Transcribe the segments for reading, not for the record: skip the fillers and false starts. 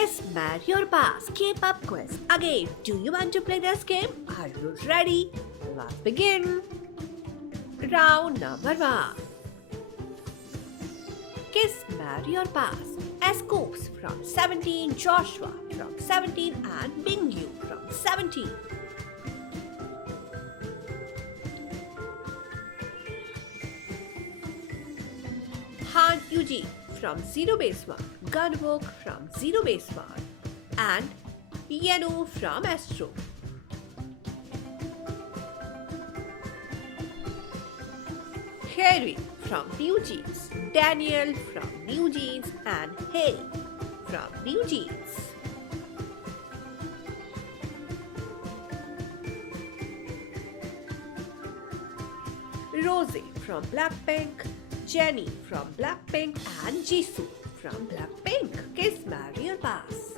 Guess, Matt, your pass. Keep up quiz. Again, do you want to play this game? Are you ready? Let's begin. Round number 1. Kiss, marry or pass. Escopes from 17, Joshua from 17 and Mingyu from 17. Han Yuji from 0 base 1, Gunbook from 0 base 1 and Yenu from Astro. Harry from New Jeans, Daniel from New Jeans and Harry from New Jeans. Rosie from Blackpink, Jennie from Blackpink and Jisoo from Blackpink. Kiss, marry or pass.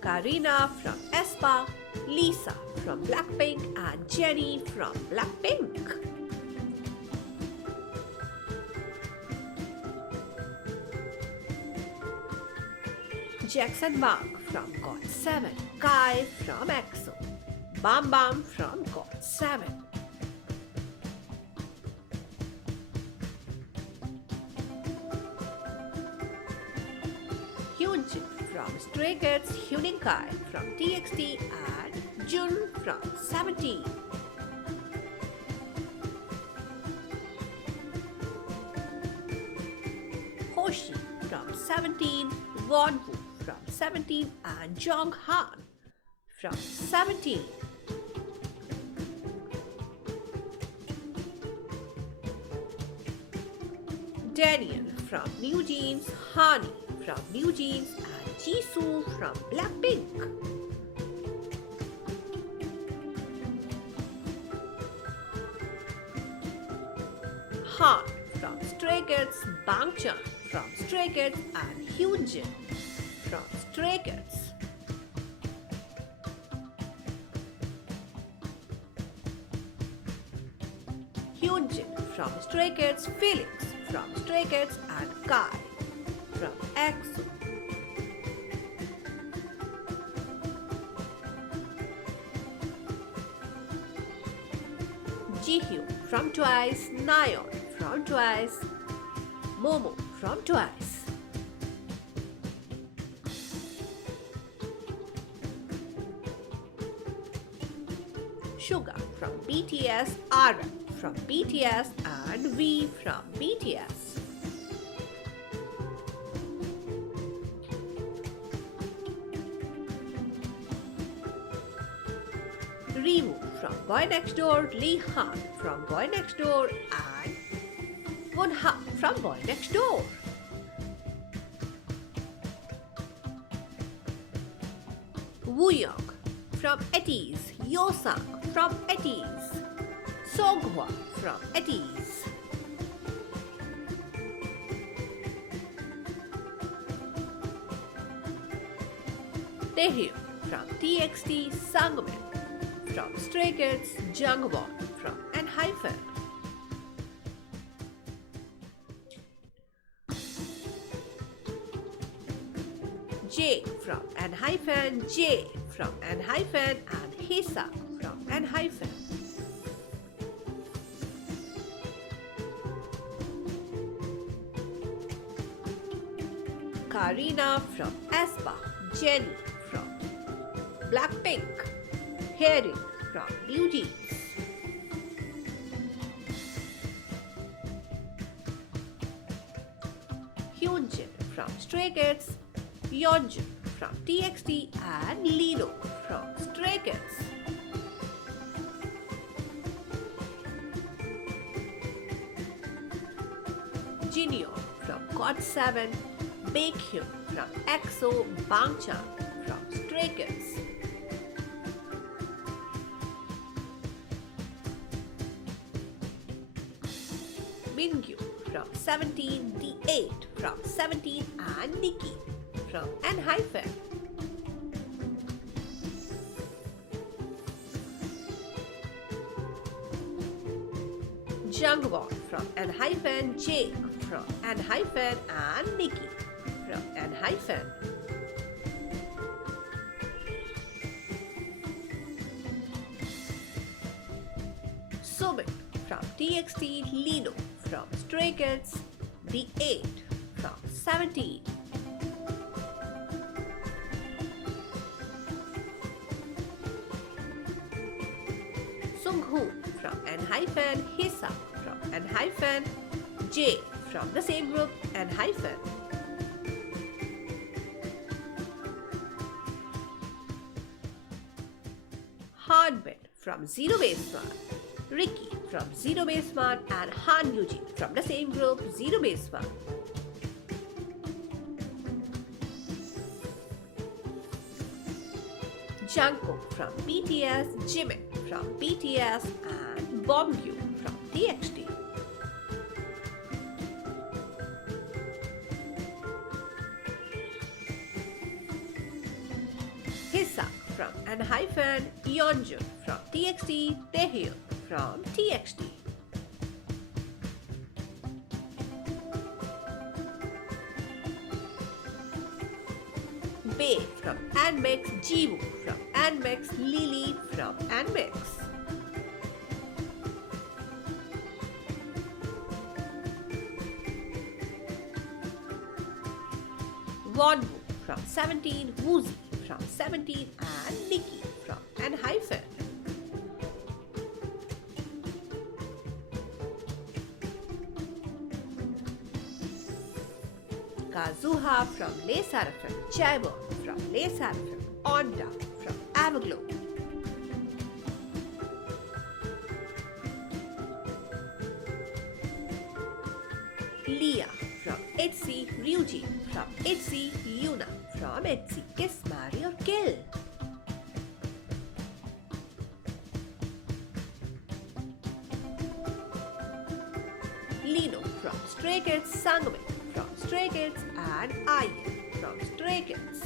Karina from aespa, Lisa from Blackpink and Jennie from Blackpink. Jackson Bang from GOT7, Kai from EXO, Bam Bam from GOT7. Hyunjin from Stray Kids, Hyunin Kai from TXT and Jun from 17. Hoshi from 17, Wonwoo from 17 and Jong Han from 17. Daniel from New Jeans, Hani from New Jeans and Jisoo from Blackpink. Han from Stray Kids, Bangchan from Stray Kids and Hyunjin from Stray Kids. Hyunjin from Stray Kids, Felix from Stray Kids and Kai from EXO. Jihyun from Twice, Nayeon from Twice, Momo from Twice. Suga from BTS, RM from BTS and V from BTS. Rimu from Boy Next Door, Lee Han from Boy Next Door and Wonha from Boy Next Door. Wooyoung from ATEEZ, Yosang from ATEEZ, Songhwa from ATEEZ. Taehyung from TXT, Sangmin from Stray Kids, Jungwon from ENHYPEN. J from ENHYPEN, J from ENHYPEN and Hisa from ENHYPEN. Karina from aespa, Jennie from Blackpink, Harry from New Jeans. Hyunjin from Stray Kids, Yeonjun from TXT and Lino from Stray Kids. Jinyoung from GOT7, Baekhyun from EXO, Bangchan from Stray Kids. Mingyu from 17, D8 from 17 and Nikki from ENHYPEN. Jungwon from N-hyphen Jake, from N-hyphen and Nikki, from N-hyphen. Sumit, from TXT Lino, from Stray Kids, The 8, from 17. Sunghoon, from N-hyphen Hisa, from N-hyphen J, from the same group N-hyphen. Hanbin, from Zero Base One. Ricky, from Zero Base One, and Han Yujin, from the same group Zero Base One. Jungkook, from BTS, Jimin, from BTS, and Bombyu, from TXT. Hisa, from N-hyphen Yeonjun, from TXT. Taehyun, from TXT. Bae, from Nmix. Jiwoo, from Nmix. Lily, from Nmix. Wonwoo, from 17. Woozi, from 17, and Nikki, from N-hyphen. Kazuha, from Le Sserafim. Chaebol, from Le Sserafim. Onda, from Everglow. Leah, from ITZY. Ryujin, from ITZY. Yuna, from ITZY. Kiss, Marry or Kill. Lino, from Stray Kids. Sangmin, from Stray Kids, and IU, from Stray Kids.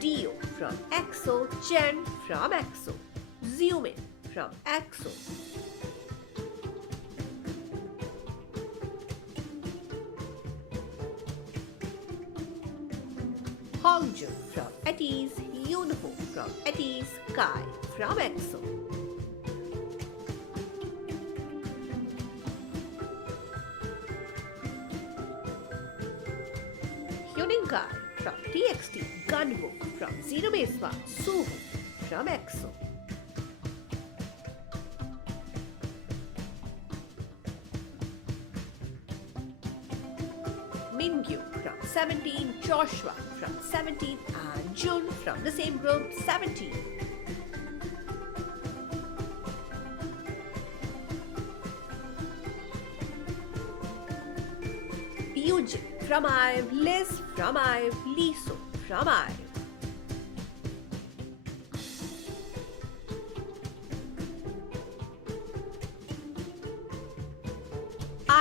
Dio, from EXO. Chen, from EXO. Xiumin, from EXO. Hongjun, from ATEEZ. Yoonho, from ATEEZ. Kai, from EXO. Hyunin Kai, from TXT. Gunwook, from Zero Base One. Suho, from EXO. Mingyu, from 17. Joshua, from 17, and Jun, from the same group 17. Yujin, from IVE. Liz, from IVE. Liso, from IVE.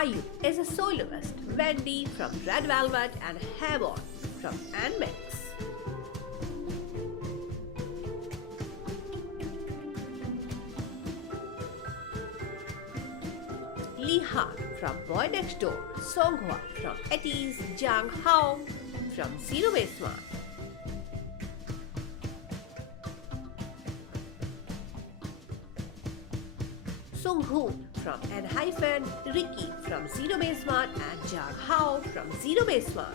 IU is a soloist. Wendy, from Red Velvet, and Haewon, from Nmix. Lee Han, from Boy Next Door. Songhwa, from ATEEZ. Jang Hao, from Zero Base One. Sunghoon, from N-hyphen. Ricky, from Zero Base One, and Jang Hao, from Zero Base One.